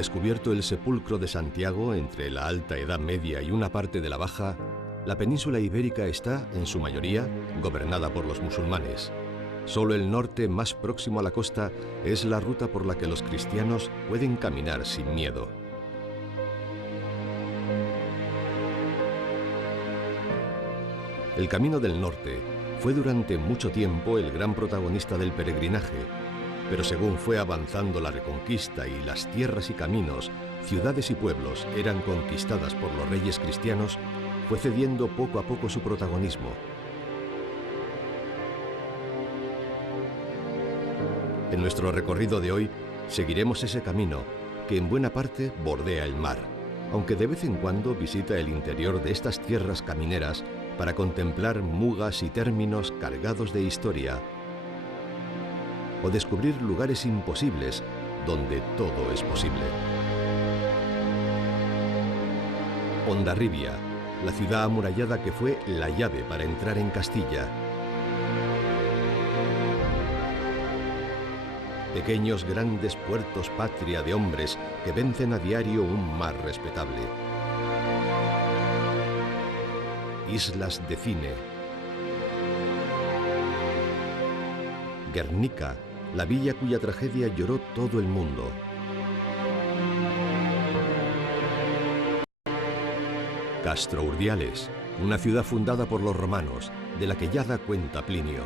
descubierto el sepulcro de Santiago entre la Alta Edad Media y una parte de la Baja, la península ibérica está, en su mayoría, gobernada por los musulmanes. Solo el norte más próximo a la costa es la ruta por la que los cristianos pueden caminar sin miedo. El Camino del Norte fue durante mucho tiempo el gran protagonista del peregrinaje, pero según fue avanzando la Reconquista y las tierras y caminos, ciudades y pueblos eran conquistadas por los reyes cristianos, fue cediendo poco a poco su protagonismo. En nuestro recorrido de hoy seguiremos ese camino que en buena parte bordea el mar, aunque de vez en cuando visita el interior de estas tierras camineras para contemplar mugas y términos cargados de historia o descubrir lugares imposibles donde todo es posible. Hondarribia, la ciudad amurallada que fue la llave para entrar en Castilla. Pequeños grandes puertos patria de hombres que vencen a diario un mar respetable. Islas de cine. Guernica, la villa cuya tragedia lloró todo el mundo. Castro Urdiales, una ciudad fundada por los romanos, de la que ya da cuenta Plinio.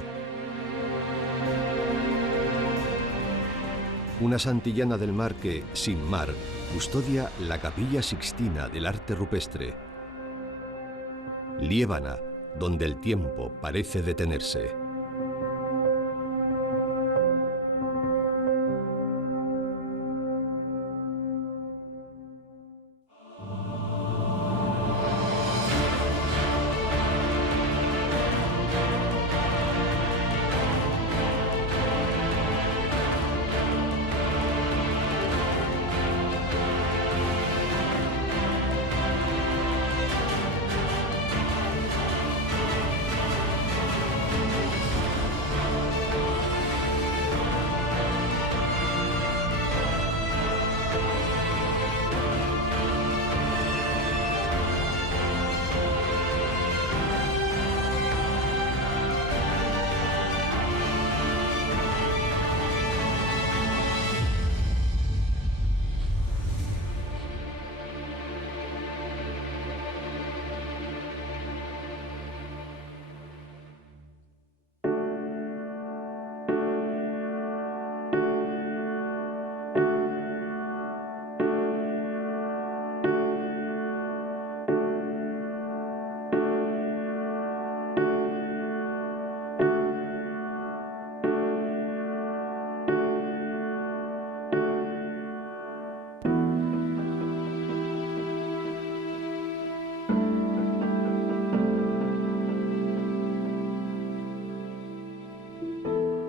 Una santillana del mar que, sin mar, custodia la Capilla Sixtina del arte rupestre. Liébana, donde el tiempo parece detenerse.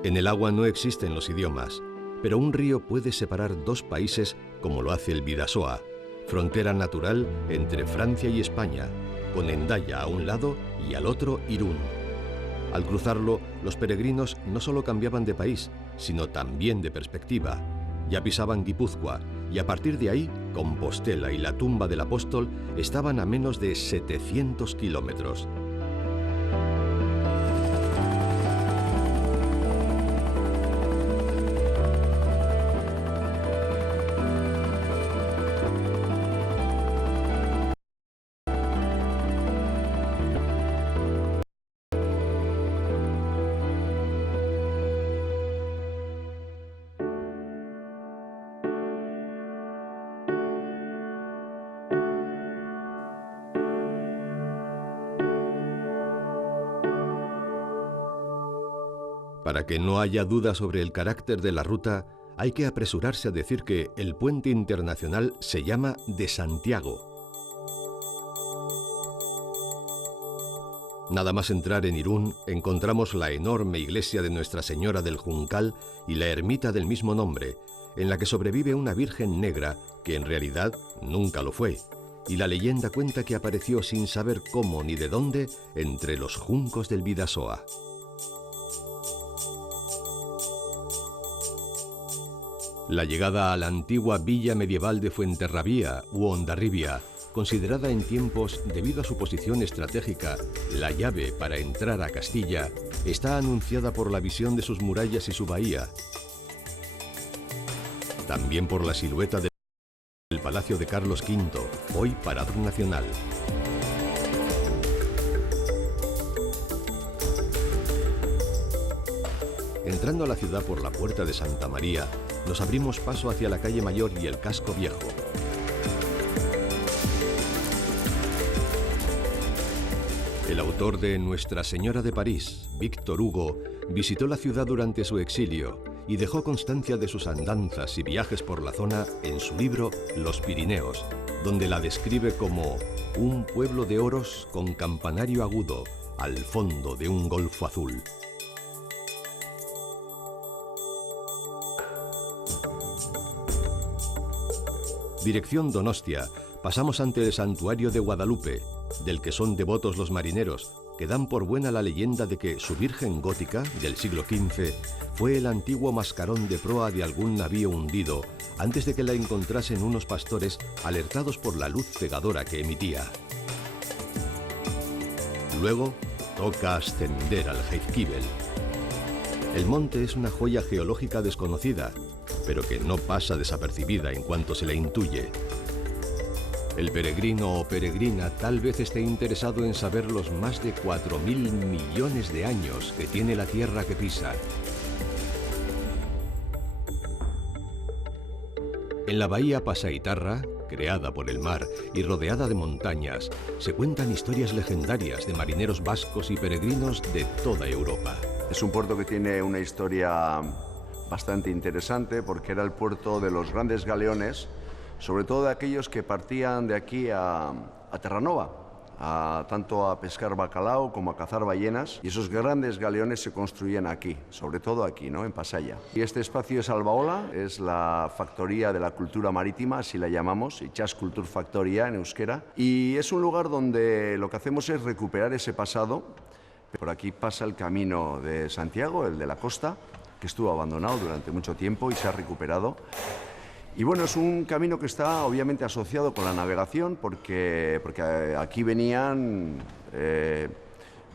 En el agua no existen los idiomas, pero un río puede separar dos países como lo hace el Bidasoa, frontera natural entre Francia y España, con Hendaya a un lado y al otro Irún. Al cruzarlo, los peregrinos no solo cambiaban de país, sino también de perspectiva. Ya pisaban Guipúzcoa y a partir de ahí, Compostela y la tumba del apóstol estaban a menos de 700 kilómetros. Para que no haya duda sobre el carácter de la ruta, hay que apresurarse a decir que el puente internacional se llama de Santiago. Nada más entrar en Irún, encontramos la enorme iglesia de Nuestra Señora del Juncal y la ermita del mismo nombre, en la que sobrevive una virgen negra que en realidad nunca lo fue, y la leyenda cuenta que apareció sin saber cómo ni de dónde entre los juncos del Bidasoa. La llegada a la antigua villa medieval de Fuenterrabía u Hondarribia, considerada en tiempos, debido a su posición estratégica, la llave para entrar a Castilla, está anunciada por la visión de sus murallas y su bahía. También por la silueta del Palacio de Carlos V, hoy Parador Nacional. Entrando a la ciudad por la Puerta de Santa María, nos abrimos paso hacia la calle Mayor y el Casco Viejo. El autor de Nuestra Señora de París, Víctor Hugo, visitó la ciudad durante su exilio y dejó constancia de sus andanzas y viajes por la zona en su libro Los Pirineos, donde la describe como un pueblo de oros con campanario agudo al fondo de un golfo azul. Dirección Donostia, pasamos ante el santuario de Guadalupe, del que son devotos los marineros, que dan por buena la leyenda de que su Virgen gótica, del siglo XV, fue el antiguo mascarón de proa de algún navío hundido, antes de que la encontrasen unos pastores alertados por la luz cegadora que emitía. Luego, toca ascender al Heizkibel. El monte es una joya geológica desconocida, pero que no pasa desapercibida en cuanto se la intuye. El peregrino o peregrina tal vez esté interesado en saber los más de 4.000 millones de años que tiene la tierra que pisa. En la bahía Pasaitarra, creada por el mar y rodeada de montañas, se cuentan historias legendarias de marineros vascos y peregrinos de toda Europa. Es un puerto que tiene una historia bastante interesante porque era el puerto de los grandes galeones, sobre todo de aquellos que partían de aquí a Terranova, tanto a pescar bacalao como a cazar ballenas, y esos grandes galeones se construían aquí, sobre todo aquí, ¿no?, en Pasaia. Y este espacio es Albaola, es la factoría de la cultura marítima, así la llamamos, Itsas Kulturfaktoria en euskera, y es un lugar donde lo que hacemos es recuperar ese pasado. Por aquí pasa el camino de Santiago, el de la costa, que estuvo abandonado durante mucho tiempo y se ha recuperado. Y bueno, es un camino que está obviamente asociado con la navegación porque aquí venían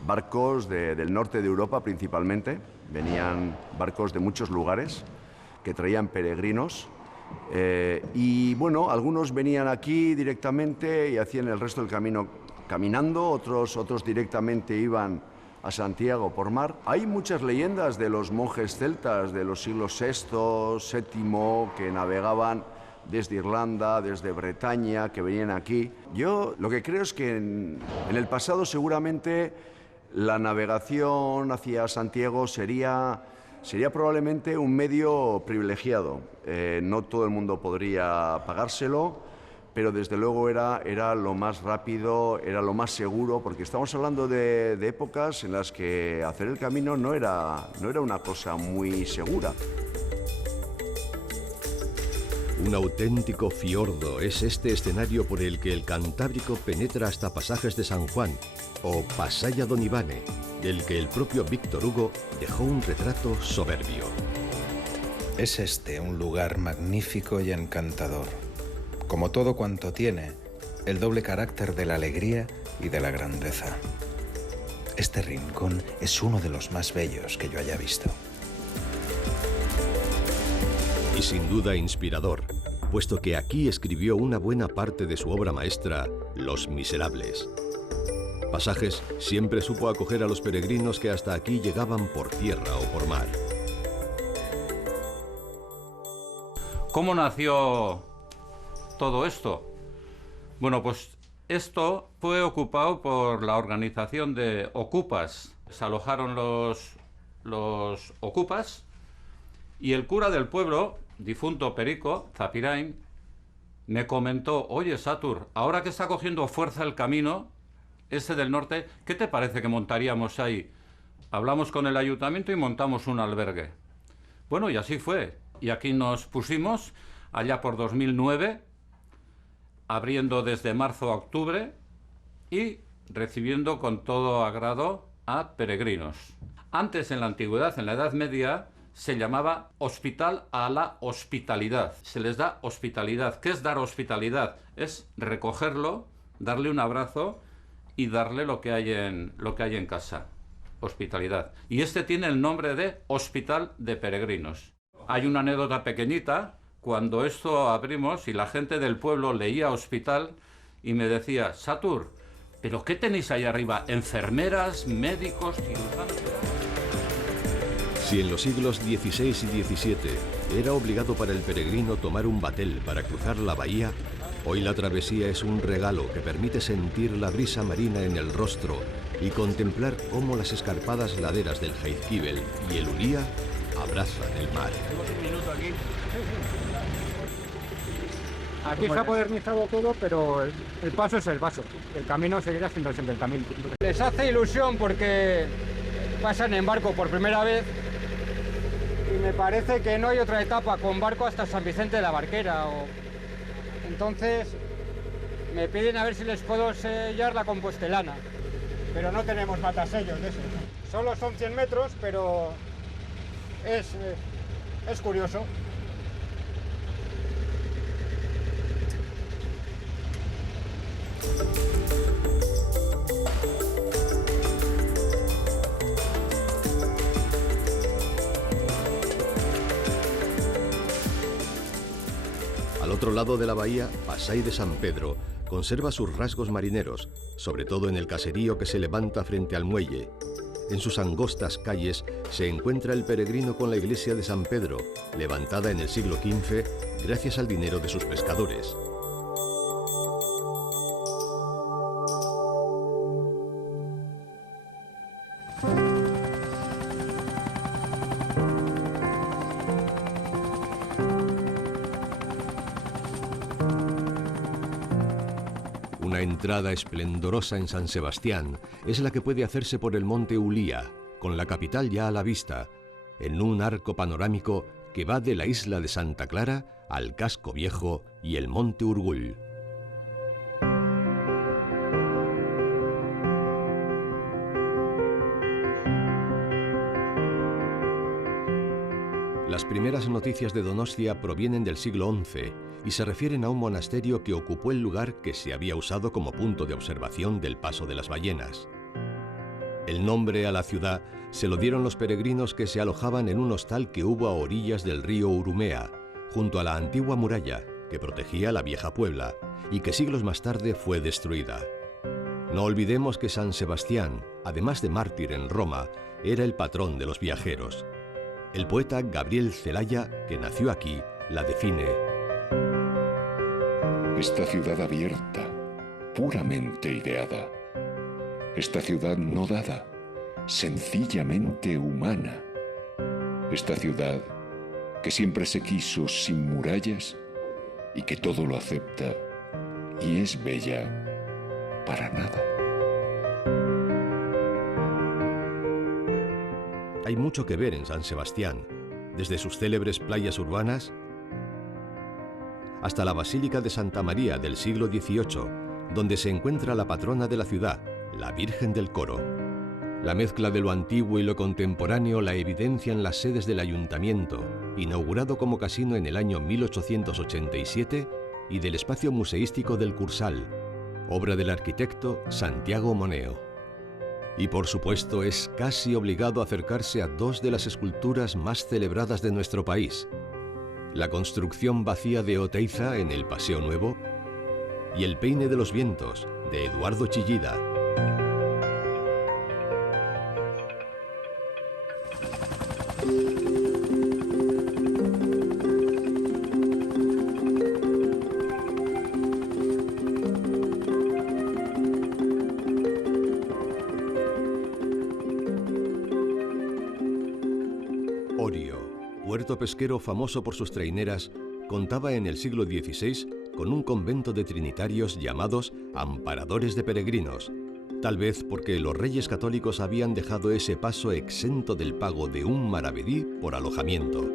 barcos del norte de Europa principalmente, venían barcos de muchos lugares que traían peregrinos y bueno, algunos venían aquí directamente y hacían el resto del camino caminando, otros directamente iban a Santiago por mar. Hay muchas leyendas de los monjes celtas de los siglos VI, VII, que navegaban desde Irlanda, desde Bretaña, que venían aquí. Yo lo que creo es que en el pasado seguramente la navegación hacia Santiago sería probablemente un medio privilegiado. No todo el mundo podría pagárselo, pero desde luego era lo más rápido, era lo más seguro, porque estamos hablando de épocas en las que hacer el camino no era una cosa muy segura. Un auténtico fiordo es este escenario por el que el Cantábrico penetra hasta Pasajes de San Juan, o Pasaia Don Ivane, del que el propio Víctor Hugo dejó un retrato soberbio. Es este un lugar magnífico y encantador, como todo cuanto tiene el doble carácter de la alegría y de la grandeza. Este rincón es uno de los más bellos que yo haya visto. Y sin duda inspirador, puesto que aquí escribió una buena parte de su obra maestra, Los Miserables. Pasajes siempre supo acoger a los peregrinos que hasta aquí llegaban por tierra o por mar. ¿Cómo nació todo esto? Bueno, pues esto fue ocupado por la organización de ocupas. Se alojaron los ocupas y el cura del pueblo, difunto Perico Zapirain, me comentó: oye, Satur, ahora que está cogiendo fuerza el camino ese del norte, ¿qué te parece que montaríamos ahí? Hablamos con el ayuntamiento y montamos un albergue. Bueno, y así fue. Y aquí nos pusimos allá por 2009, abriendo desde marzo a octubre y recibiendo con todo agrado a peregrinos. Antes, en la antigüedad, en la Edad Media, se llamaba Hospital a la Hospitalidad. Se les da hospitalidad. ¿Qué es dar hospitalidad? Es recogerlo, darle un abrazo y darle lo que hay en casa. Hospitalidad. Y este tiene el nombre de Hospital de Peregrinos. Hay una anécdota pequeñita. Cuando esto abrimos y la gente del pueblo leía hospital y me decía: Satur, ¿pero qué tenéis ahí arriba? ¿Enfermeras, médicos, cirujanos? Si en los siglos XVI y XVII era obligado para el peregrino tomar un batel para cruzar la bahía, hoy la travesía es un regalo que permite sentir la brisa marina en el rostro y contemplar cómo las escarpadas laderas del Jaizkibel y el Uría abrazan el mar. Aquí se ha modernizado todo, pero el paso es el paso. El camino seguirá siendo siempre el camino. Les hace ilusión porque pasan en barco por primera vez y me parece que no hay otra etapa con barco hasta San Vicente de la Barquera. Entonces me piden a ver si les puedo sellar la compostelana, pero no tenemos matasellos de eso. Solo son 100 metros, pero es curioso. Al otro lado de la bahía, Pasai de San Pedro conserva sus rasgos marineros, sobre todo en el caserío que se levanta frente al muelle. En sus angostas calles se encuentra el peregrino con la iglesia de San Pedro, levantada en el siglo XV gracias al dinero de sus pescadores. Una entrada esplendorosa en San Sebastián es la que puede hacerse por el monte Ulia, con la capital ya a la vista, en un arco panorámico que va de la isla de Santa Clara al Casco Viejo y el monte Urgull. Las primeras noticias de Donostia provienen del siglo XI y se refieren a un monasterio que ocupó el lugar que se había usado como punto de observación del paso de las ballenas. El nombre a la ciudad se lo dieron los peregrinos que se alojaban en un hostal que hubo a orillas del río Urumea, junto a la antigua muralla que protegía la vieja Puebla y que siglos más tarde fue destruida. No olvidemos que San Sebastián, además de mártir en Roma, era el patrón de los viajeros. El poeta Gabriel Celaya, que nació aquí, la define: esta ciudad abierta, puramente ideada. Esta ciudad no dada, sencillamente humana. Esta ciudad que siempre se quiso sin murallas y que todo lo acepta y es bella para nada. Hay mucho que ver en San Sebastián, desde sus célebres playas urbanas hasta la Basílica de Santa María del siglo XVIII, donde se encuentra la patrona de la ciudad, la Virgen del Coro. La mezcla de lo antiguo y lo contemporáneo la evidencian las sedes del ayuntamiento, inaugurado como casino en el año 1887, y del espacio museístico del Cursal, obra del arquitecto Santiago Moneo. Y por supuesto es casi obligado acercarse a dos de las esculturas más celebradas de nuestro país: la construcción vacía de Oteiza en el Paseo Nuevo y el Peine de los Vientos de Eduardo Chillida. Orio, puerto pesquero famoso por sus traineras, contaba en el siglo XVI con un convento de trinitarios llamados Amparadores de Peregrinos, tal vez porque los reyes católicos habían dejado ese paso exento del pago de un maravedí por alojamiento.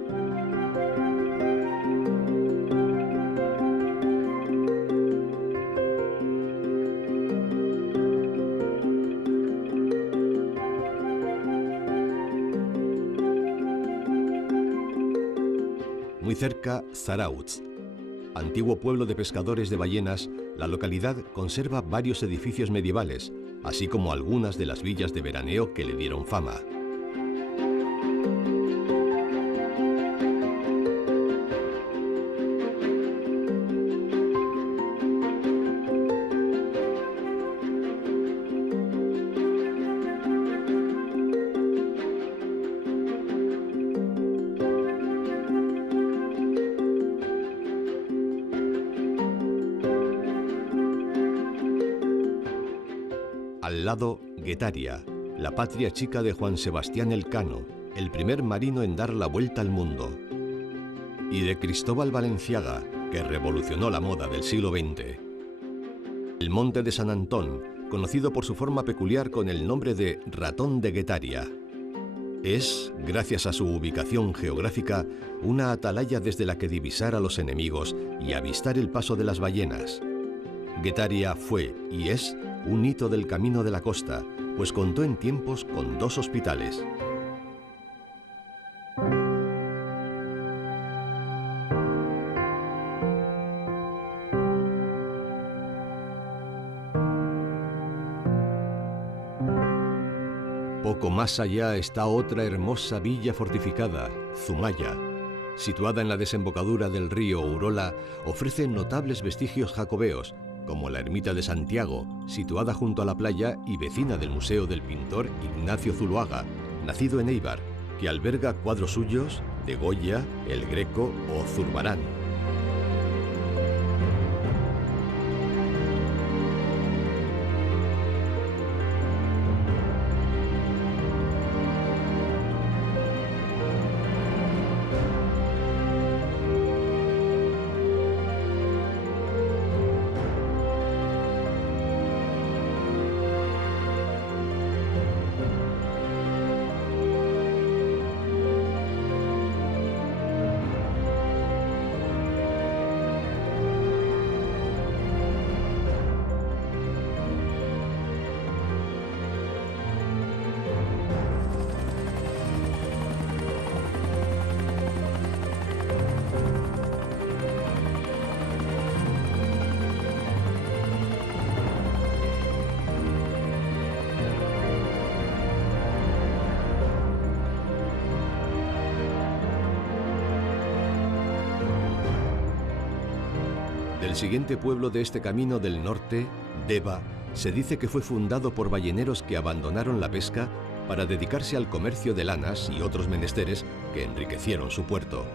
Muy cerca, Zarautz. Antiguo pueblo de pescadores de ballenas, la localidad conserva varios edificios medievales, así como algunas de las villas de veraneo que le dieron fama. Al lado, Guetaria, la patria chica de Juan Sebastián Elcano, el primer marino en dar la vuelta al mundo. Y de Cristóbal Valenciaga, que revolucionó la moda del siglo XX. El monte de San Antón, conocido por su forma peculiar con el nombre de Ratón de Guetaria. Es, gracias a su ubicación geográfica, una atalaya desde la que divisar a los enemigos y avistar el paso de las ballenas. Guetaria fue y es un hito del Camino de la Costa, pues contó en tiempos con 2 hospitales. Poco más allá está otra hermosa villa fortificada, Zumaya. Situada en la desembocadura del río Urola, ofrece notables vestigios jacobeos, como la ermita de Santiago, situada junto a la playa y vecina del Museo del pintor Ignacio Zuloaga, nacido en Éibar, que alberga cuadros suyos de Goya, El Greco o Zurbarán. El siguiente pueblo de este camino del norte, Deva, se dice que fue fundado por balleneros que abandonaron la pesca para dedicarse al comercio de lanas y otros menesteres que enriquecieron su puerto.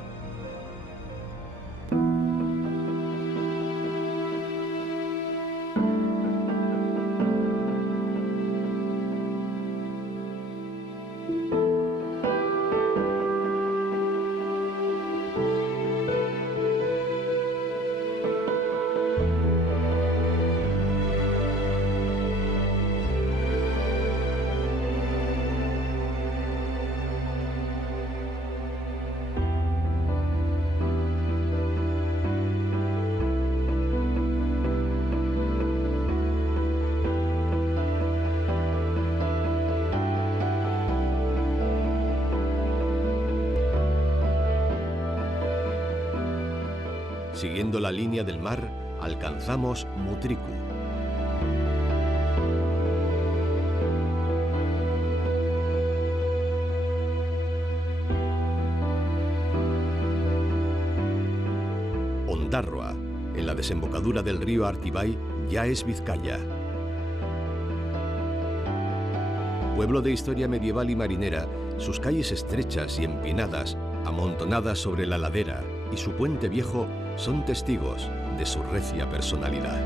Siguiendo la línea del mar, alcanzamos Mutriku. Ondarroa, en la desembocadura del río Artibay, ya es Vizcaya. Pueblo de historia medieval y marinera, sus calles estrechas y empinadas, amontonadas sobre la ladera, y su puente viejo son testigos de su recia personalidad.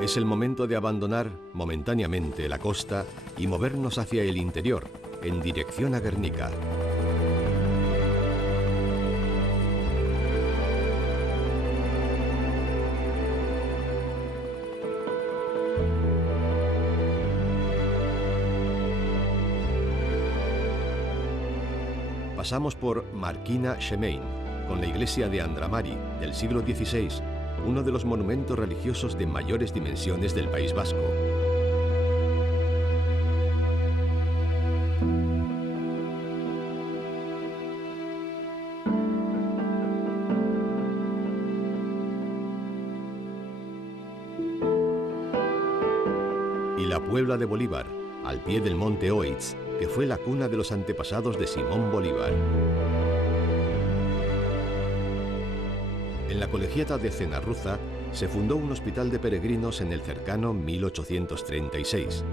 Es el momento de abandonar momentáneamente la costa y movernos hacia el interior, en dirección a Guernica. pasamos por Marquina Xemein, con la iglesia de Andramari, del siglo XVI, uno de los monumentos religiosos de mayores dimensiones del País Vasco. Y la Puebla de Bolívar, al pie del monte Oitz, que fue la cuna de los antepasados de Simón Bolívar. En la colegiata de Cenarruza se fundó un hospital de peregrinos en el cercano 1836.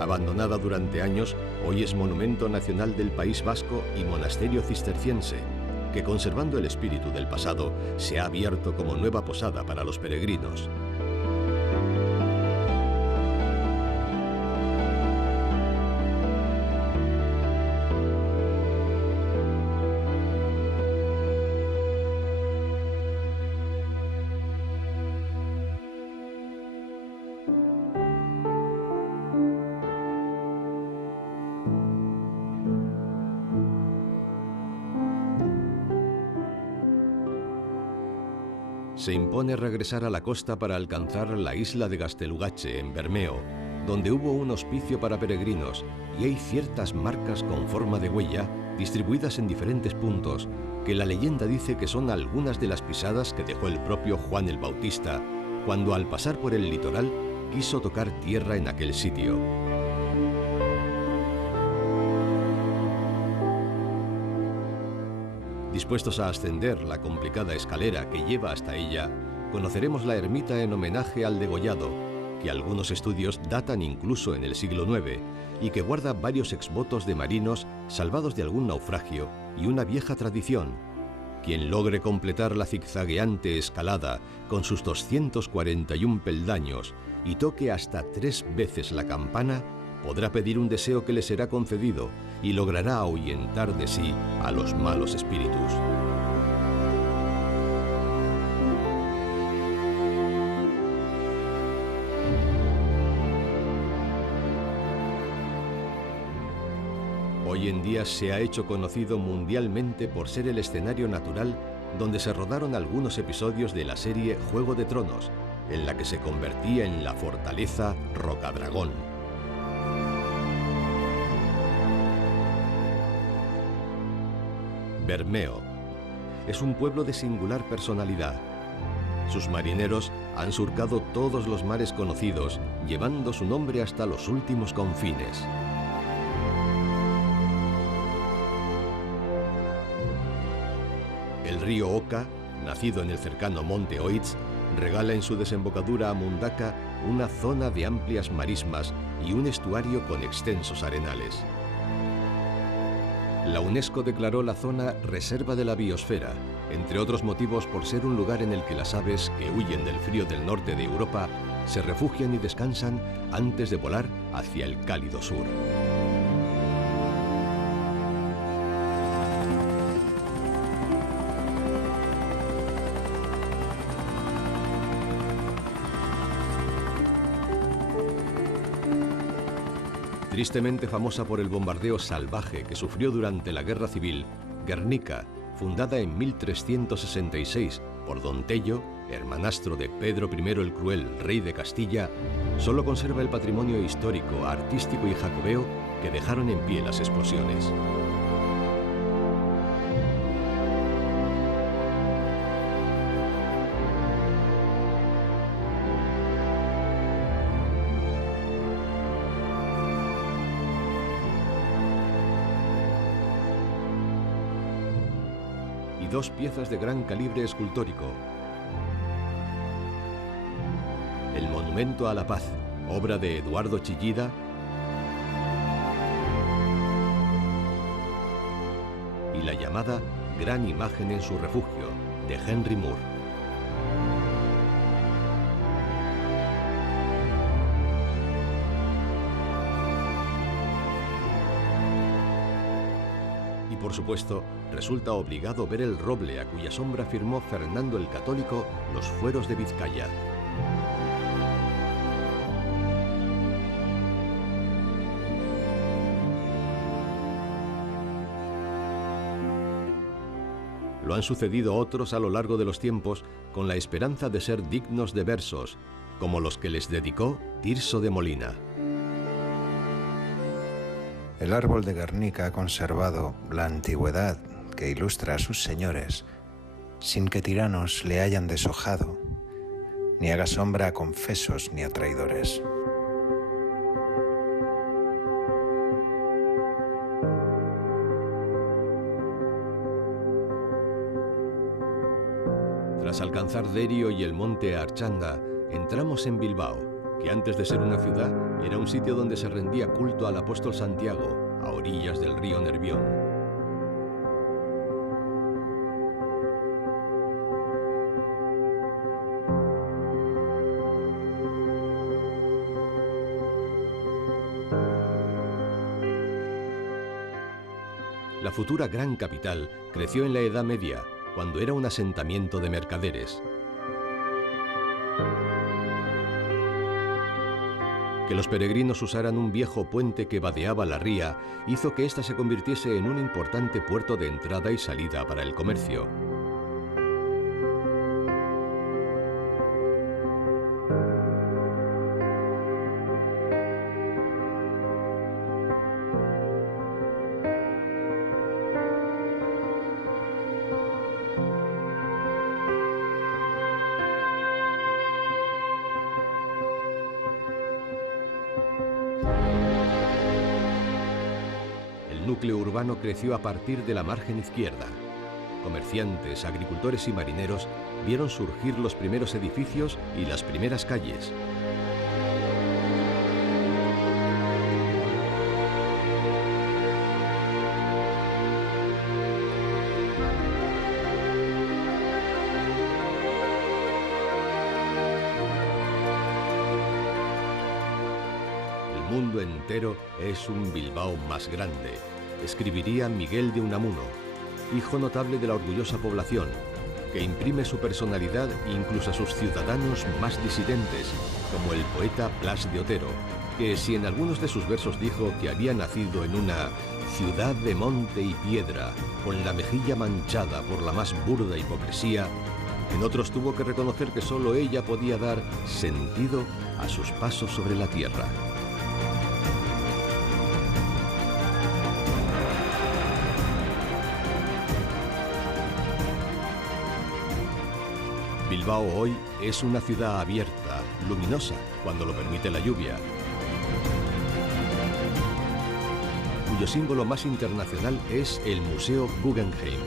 Abandonada durante años, hoy es monumento nacional del País Vasco y monasterio cisterciense, que conservando el espíritu del pasado, se ha abierto como nueva posada para los peregrinos. Se impone regresar a la costa para alcanzar la isla de Gastelugache, en Bermeo, donde hubo un hospicio para peregrinos y hay ciertas marcas con forma de huella distribuidas en diferentes puntos que la leyenda dice que son algunas de las pisadas que dejó el propio Juan el Bautista cuando al pasar por el litoral quiso tocar tierra en aquel sitio. Dispuestos a ascender la complicada escalera que lleva hasta ella, conoceremos la ermita en homenaje al degollado, que algunos estudios datan incluso en el siglo IX y que guarda varios exvotos de marinos salvados de algún naufragio y una vieja tradición. Quien logre completar la zigzagueante escalada con sus 241 peldaños y toque hasta 3 veces la campana, podrá pedir un deseo que le será concedido y logrará ahuyentar de sí a los malos espíritus. Hoy en día se ha hecho conocido mundialmente por ser el escenario natural donde se rodaron algunos episodios de la serie Juego de Tronos, en la que se convertía en la fortaleza Rocadragón. Bermeo es un pueblo de singular personalidad. Sus marineros han surcado todos los mares conocidos, llevando su nombre hasta los últimos confines. El río Oca, nacido en el cercano monte Oitz, regala en su desembocadura a Mundaka una zona de amplias marismas y un estuario con extensos arenales. La UNESCO declaró la zona Reserva de la Biosfera, entre otros motivos por ser un lugar en el que las aves que huyen del frío del norte de Europa se refugian y descansan antes de volar hacia el cálido sur. Tristemente famosa por el bombardeo salvaje que sufrió durante la Guerra Civil, Guernica, fundada en 1366 por Don Tello, hermanastro de Pedro I el Cruel, rey de Castilla, solo conserva el patrimonio histórico, artístico y jacobeo que dejaron en pie las explosiones. Y 2 piezas de gran calibre escultórico. El Monumento a la Paz, obra de Eduardo Chillida, y la llamada Gran Imagen en su refugio, de Henry Moore. Y por supuesto, resulta obligado ver el roble a cuya sombra firmó Fernando el Católico los fueros de Vizcaya. lo han sucedido otros a lo largo de los tiempos con la esperanza de ser dignos de versos, como los que les dedicó Tirso de Molina. El árbol de Guernica ha conservado la antigüedad que ilustra a sus señores, sin que tiranos le hayan deshojado, ni haga sombra a confesos ni a traidores. Tras alcanzar Derio y el monte Archanda, entramos en Bilbao, que antes de ser una ciudad era un sitio donde se rendía culto al apóstol Santiago, a orillas del río Nervión. La futura gran capital creció en la Edad Media, cuando era un asentamiento de mercaderes. Que los peregrinos usaran un viejo puente que vadeaba la ría hizo que ésta se convirtiese en un importante puerto de entrada y salida para el comercio. El núcleo urbano creció a partir de la margen izquierda. Comerciantes, agricultores y marineros vieron surgir los primeros edificios y las primeras calles. El mundo entero es un Bilbao más grande, escribiría Miguel de Unamuno, hijo notable de la orgullosa población, que imprime su personalidad incluso a sus ciudadanos más disidentes, como el poeta Blas de Otero, que si en algunos de sus versos dijo que había nacido en una ciudad de monte y piedra, con la mejilla manchada por la más burda hipocresía, en otros tuvo que reconocer que solo ella podía dar sentido a sus pasos sobre la tierra. Bilbao hoy es una ciudad abierta, luminosa, cuando lo permite la lluvia, cuyo símbolo más internacional es el Museo Guggenheim.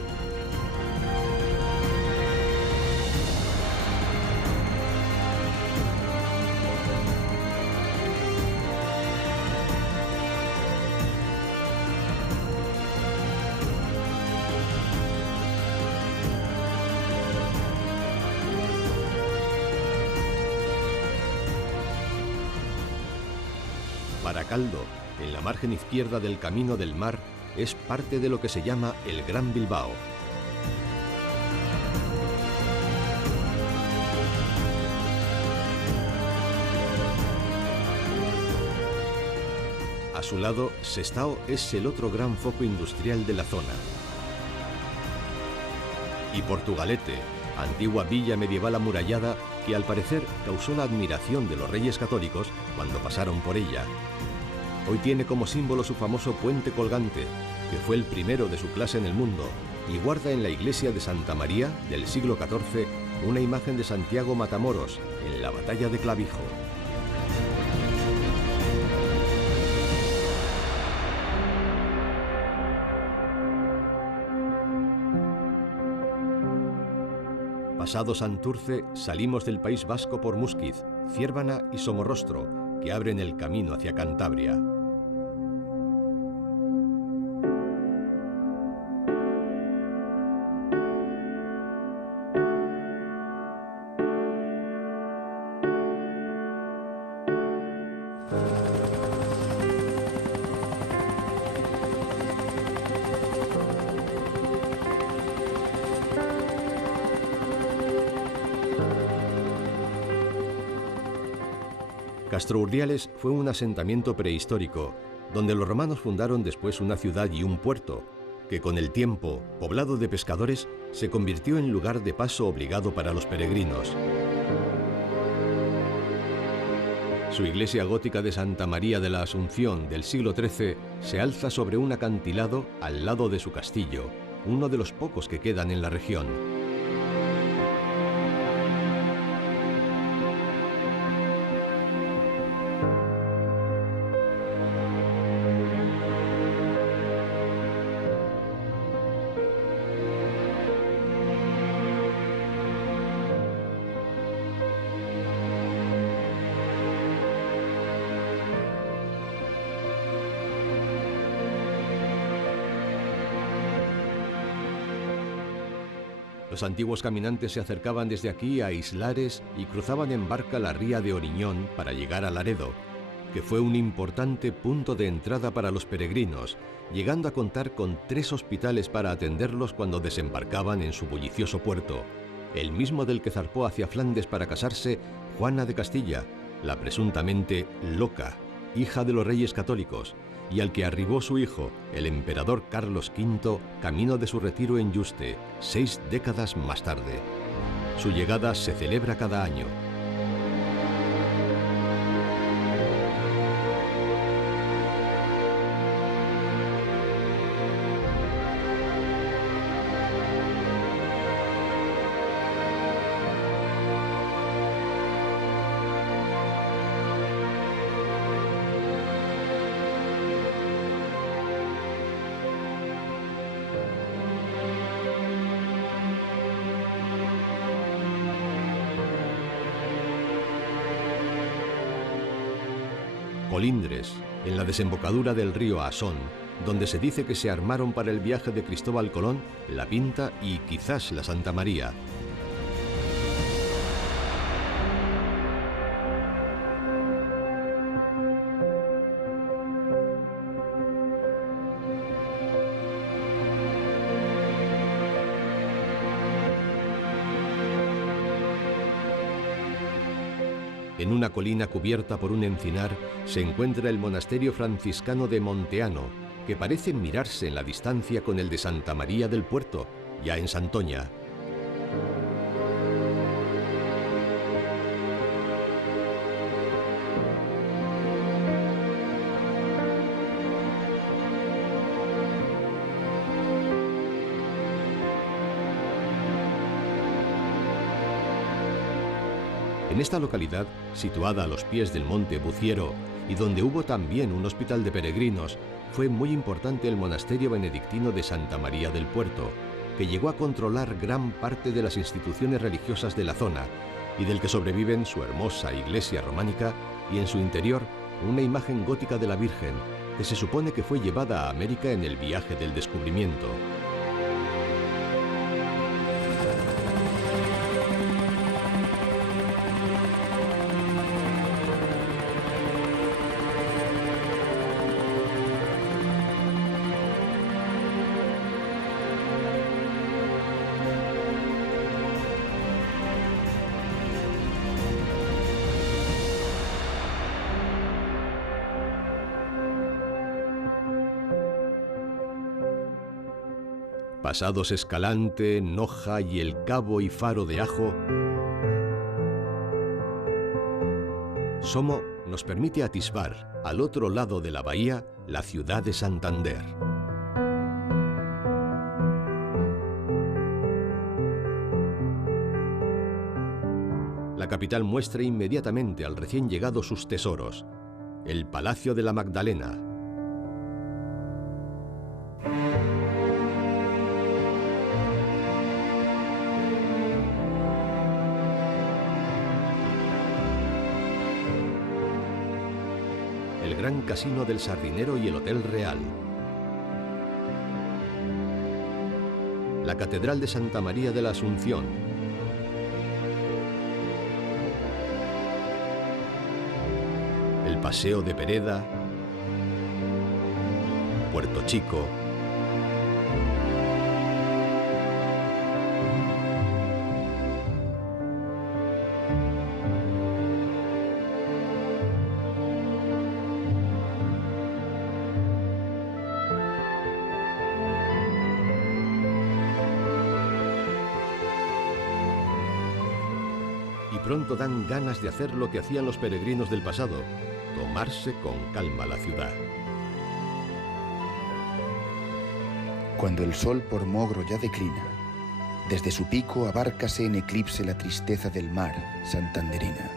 Baracaldo, en la margen izquierda del Camino del Mar, es parte de lo que se llama el Gran Bilbao. A su lado, Sestao es el otro gran foco industrial de la zona. Y Portugalete, antigua villa medieval amurallada que al parecer causó la admiración de los reyes católicos cuando pasaron por ella. Hoy tiene como símbolo su famoso puente colgante, que fue el primero de su clase en el mundo, y guarda en la iglesia de Santa María del siglo XIV una imagen de Santiago Matamoros en la batalla de Clavijo. Pasado Santurce, salimos del País Vasco por Muskiz, Ciérvana y Somorrostro, que abren el camino hacia Cantabria. Castrourdiales fue un asentamiento prehistórico, donde los romanos fundaron después una ciudad y un puerto, que con el tiempo, poblado de pescadores, se convirtió en lugar de paso obligado para los peregrinos. Su iglesia gótica de Santa María de la Asunción del siglo XIII se alza sobre un acantilado al lado de su castillo, uno de los pocos que quedan en la región. Los antiguos caminantes se acercaban desde aquí a Islares y cruzaban en barca la ría de Oriñón para llegar a Laredo, que fue un importante punto de entrada para los peregrinos, llegando a contar con 3 hospitales para atenderlos cuando desembarcaban en su bullicioso puerto, el mismo del que zarpó hacia Flandes para casarse Juana de Castilla, la presuntamente loca, hija de los reyes católicos, y al que arribó su hijo, el emperador Carlos V, camino de su retiro en Yuste, 6 décadas más tarde. Su llegada se celebra cada año. Colindres, en la desembocadura del río Asón, donde se dice que se armaron para el viaje de Cristóbal Colón, la Pinta y quizás la Santa María. En una colina cubierta por un encinar se encuentra el monasterio franciscano de Monteano, que parece mirarse en la distancia con el de Santa María del Puerto, ya en Santoña. En esta localidad, situada a los pies del monte Buciero y donde hubo también un hospital de peregrinos, fue muy importante el monasterio benedictino de Santa María del Puerto, que llegó a controlar gran parte de las instituciones religiosas de la zona y del que sobreviven su hermosa iglesia románica y en su interior una imagen gótica de la Virgen, que se supone que fue llevada a América en el viaje del descubrimiento. Pasados Escalante, Noja y el Cabo y Faro de Ajo, Somo nos permite atisbar, al otro lado de la bahía, la ciudad de Santander. La capital muestra inmediatamente al recién llegado sus tesoros: el Palacio de la Magdalena, el Gran Casino del Sardinero y el Hotel Real, la Catedral de Santa María de la Asunción, el Paseo de Pereda, Puerto Chico, y pronto dan ganas de hacer lo que hacían los peregrinos del pasado, tomarse con calma la ciudad. Cuando el sol por Mogro ya declina, desde su pico abárcase en eclipse la tristeza del mar santanderina.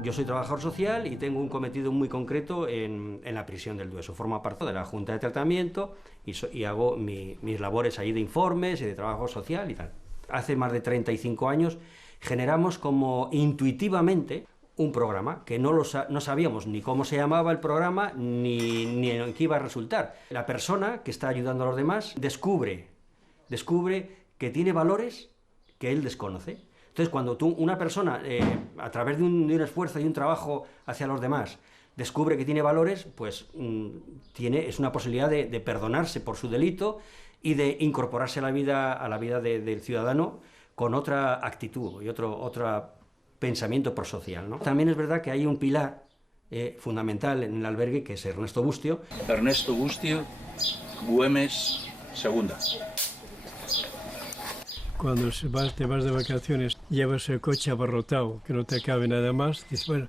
Yo soy trabajador social y tengo un cometido muy concreto en la prisión del Dueso. Formo parte de la Junta de Tratamiento y hago mis labores ahí de informes y de trabajo social y tal. Hace más de 35 años generamos como intuitivamente un programa que no sabíamos ni cómo se llamaba el programa ni en qué iba a resultar. La persona que está ayudando a los demás descubre que tiene valores que él desconoce. Entonces, cuando una persona, a través de un esfuerzo y un trabajo hacia los demás, descubre que tiene valores, pues es una posibilidad de perdonarse por su delito y de incorporarse a la vida del ciudadano con otra actitud y otro pensamiento prosocial, ¿no? También es verdad que hay un pilar fundamental en el albergue, que es Ernesto Bustio. Ernesto Bustio, Güemes, segunda. Cuando te vas de vacaciones, llevas el coche abarrotado, que no te cabe nada más, dices, bueno,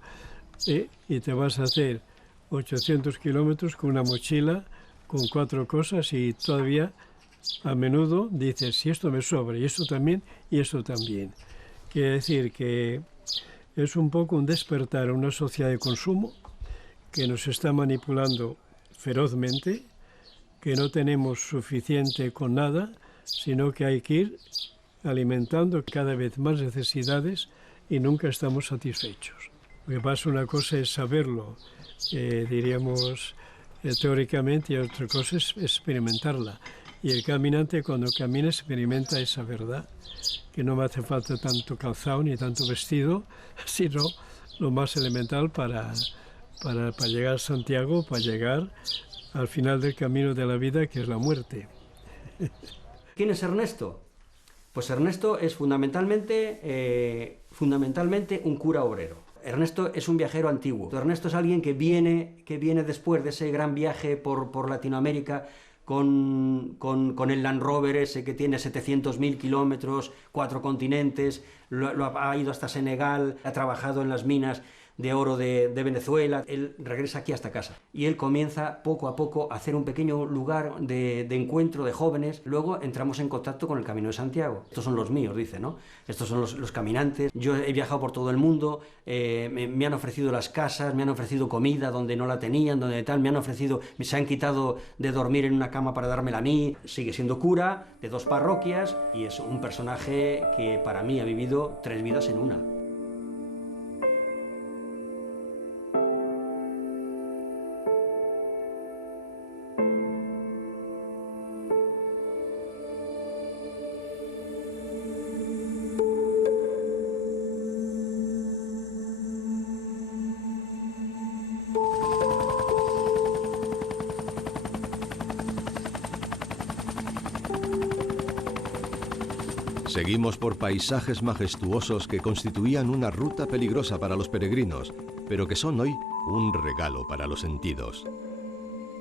y te vas a hacer 800 kilómetros con una mochila, con 4 cosas, y todavía a menudo dices, si esto me sobra, y esto también, y esto también. Quiere decir que es un poco un despertar a una sociedad de consumo que nos está manipulando ferozmente, que no tenemos suficiente con nada, sino que hay que ir alimentando cada vez más necesidades y nunca estamos satisfechos. Lo que pasa, una cosa es saberlo, diríamos teóricamente, y otra cosa es experimentarla. Y el caminante, cuando camina, experimenta esa verdad, que no me hace falta tanto calzado ni tanto vestido, sino lo más elemental para llegar a Santiago, para llegar al final del camino de la vida, que es la muerte. ¿Quién es Ernesto? Pues Ernesto es fundamentalmente un cura obrero. Ernesto es un viajero antiguo. Ernesto es alguien que viene después de ese gran viaje por Latinoamérica con el Land Rover ese que tiene 700.000 kilómetros, 4 continentes, ha ido hasta Senegal, ha trabajado en las minas de oro de Venezuela. Él regresa aquí hasta casa y él comienza poco a poco a hacer un pequeño lugar de encuentro de jóvenes. Luego entramos en contacto con el Camino de Santiago. Estos son los míos, dice, ¿no? Estos son los caminantes. Yo he viajado por todo el mundo, me han ofrecido las casas, me han ofrecido comida donde no la tenían, donde tal, se han quitado de dormir en una cama para dármela a mí. Sigue siendo cura de 2 parroquias y es un personaje que para mí ha vivido 3 vidas en una. Seguimos por paisajes majestuosos que constituían una ruta peligrosa para los peregrinos, pero que son hoy un regalo para los sentidos.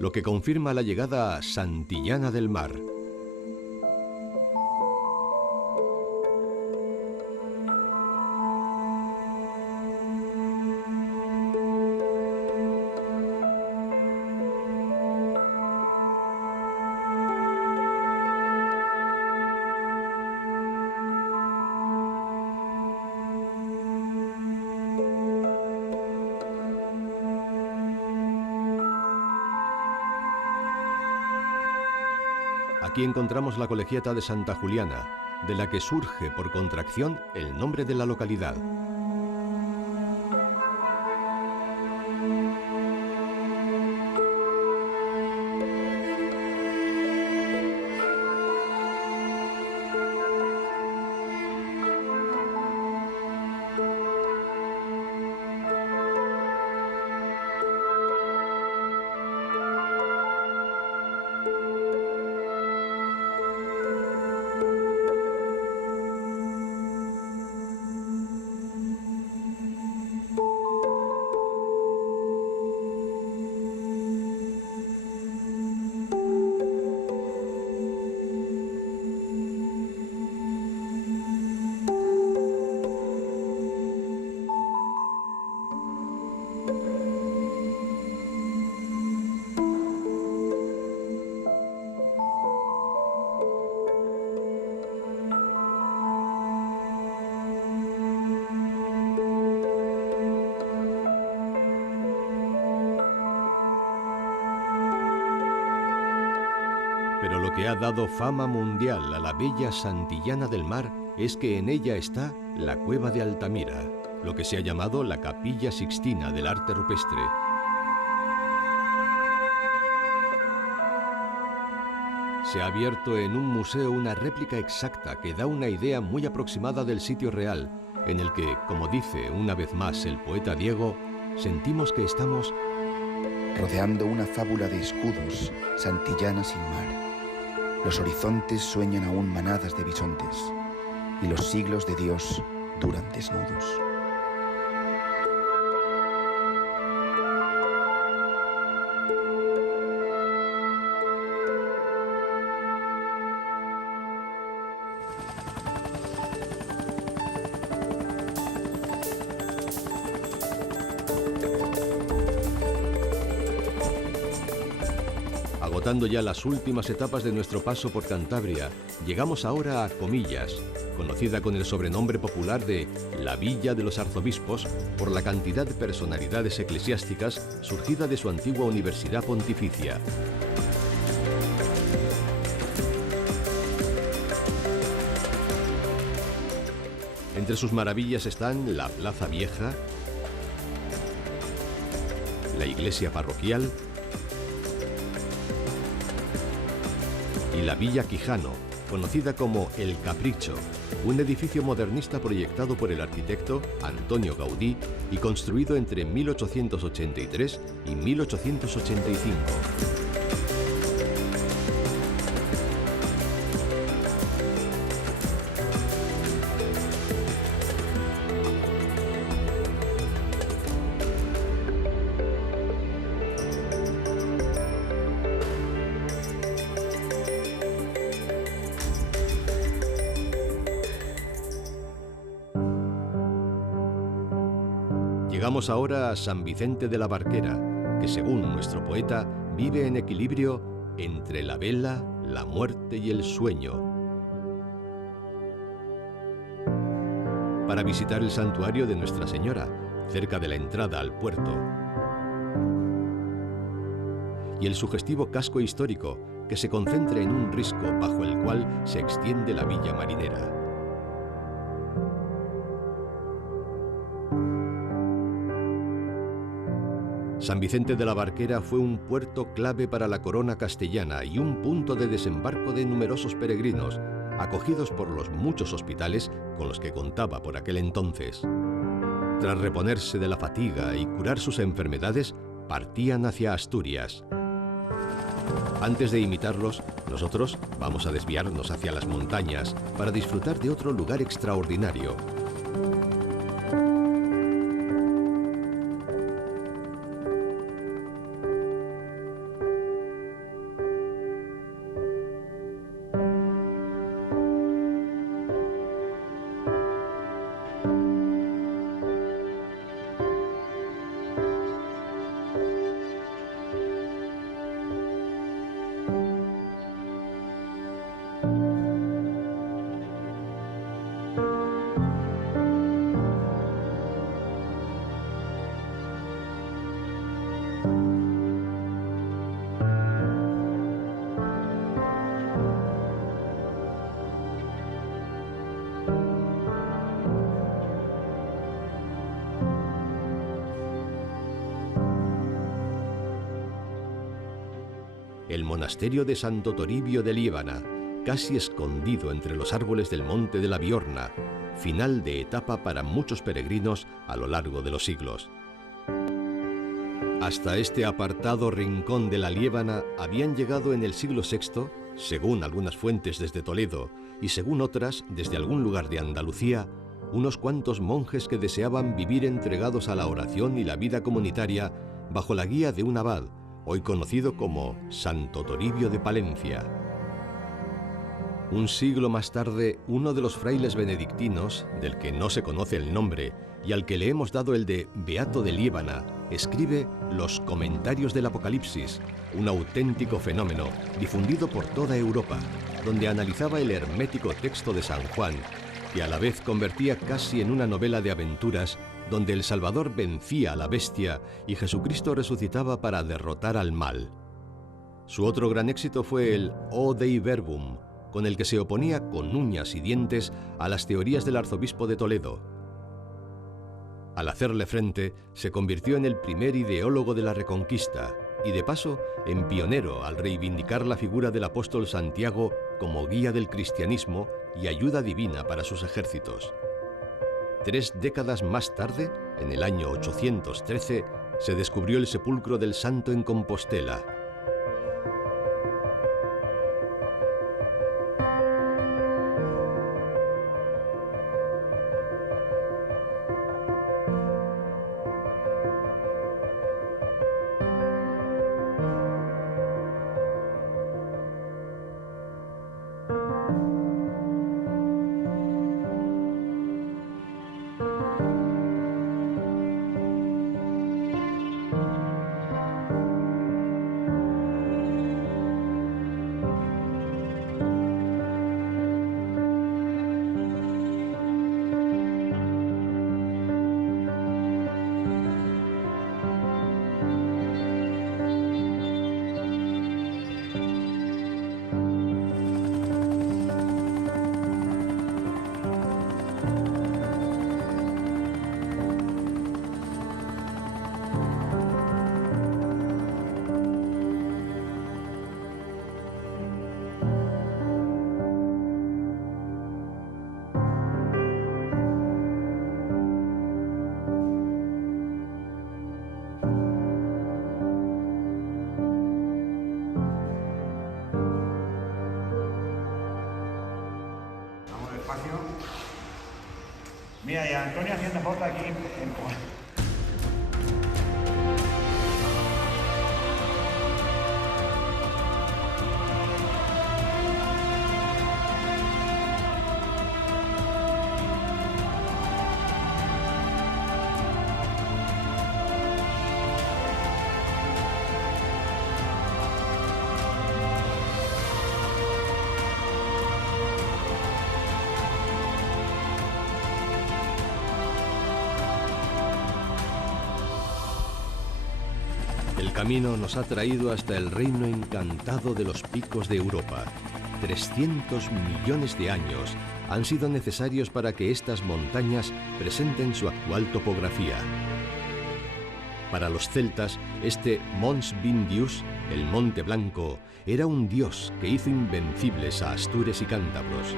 Lo que confirma la llegada a Santillana del Mar. Aquí encontramos la colegiata de Santa Juliana, de la que surge por contracción el nombre de la localidad. que ha dado fama mundial a la bella Santillana del Mar es que en ella está la cueva de Altamira, lo que se ha llamado la Capilla Sixtina del arte rupestre. Se ha abierto en un museo una réplica exacta que da una idea muy aproximada del sitio real, en el que, como dice una vez más el poeta Diego, sentimos que estamos rodeando una fábula de escudos, Santillana sin mar. Los horizontes sueñan aún manadas de bisontes, y los siglos de Dios duran desnudos. Agotando ya las últimas etapas de nuestro paso por Cantabria, llegamos ahora a Comillas, conocida con el sobrenombre popular de la Villa de los Arzobispos por la cantidad de personalidades eclesiásticas surgida de su antigua universidad pontificia. Entre sus maravillas están la Plaza Vieja, la iglesia parroquial y la Villa Quijano, conocida como El Capricho, un edificio modernista proyectado por el arquitecto Antonio Gaudí y construido entre 1883 y 1885. Llegamos ahora a San Vicente de la Barquera, que según nuestro poeta vive en equilibrio entre la vela, la muerte y el sueño. Para visitar el santuario de Nuestra Señora, cerca de la entrada al puerto, y el sugestivo casco histórico que se concentra en un risco bajo el cual se extiende la villa marinera. San Vicente de la Barquera fue un puerto clave para la corona castellana y un punto de desembarco de numerosos peregrinos, acogidos por los muchos hospitales con los que contaba por aquel entonces. Tras reponerse de la fatiga y curar sus enfermedades, partían hacia Asturias. Antes de imitarlos, nosotros vamos a desviarnos hacia las montañas para disfrutar de otro lugar extraordinario. El monasterio de Santo Toribio de Liébana, casi escondido entre los árboles del monte de la Biorna, final de etapa para muchos peregrinos a lo largo de los siglos. Hasta este apartado rincón de la Liébana habían llegado en el siglo VI, según algunas fuentes desde Toledo y según otras desde algún lugar de Andalucía, unos cuantos monjes que deseaban vivir entregados a la oración y la vida comunitaria bajo la guía de un abad, hoy conocido como Santo Toribio de Palencia. Un siglo más tarde, uno de los frailes benedictinos, del que no se conoce el nombre y al que le hemos dado el de Beato de Liébana, escribe los Comentarios del Apocalipsis, un auténtico fenómeno difundido por toda Europa, donde analizaba el hermético texto de San Juan, que a la vez convertía casi en una novela de aventuras donde el Salvador vencía a la bestia y Jesucristo resucitaba para derrotar al mal. Su otro gran éxito fue el O Dei Verbum, con el que se oponía con uñas y dientes a las teorías del arzobispo de Toledo. Al hacerle frente, se convirtió en el primer ideólogo de la Reconquista y, de paso, en pionero al reivindicar la figura del apóstol Santiago como guía del cristianismo y ayuda divina para sus ejércitos. 3 décadas más tarde, en el año 813, se descubrió el sepulcro del santo en Compostela. Mira, y Antonio haciendo foto aquí en... El camino nos ha traído hasta el reino encantado de los picos de Europa. 300 millones de años han sido necesarios para que estas montañas presenten su actual topografía. Para los celtas, este Mons Vindius, el Monte Blanco, era un dios que hizo invencibles a astures y cántabros.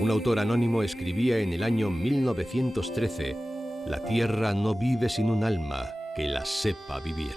Un autor anónimo escribía en el año 1913: «La tierra no vive sin un alma que la sepa vivir».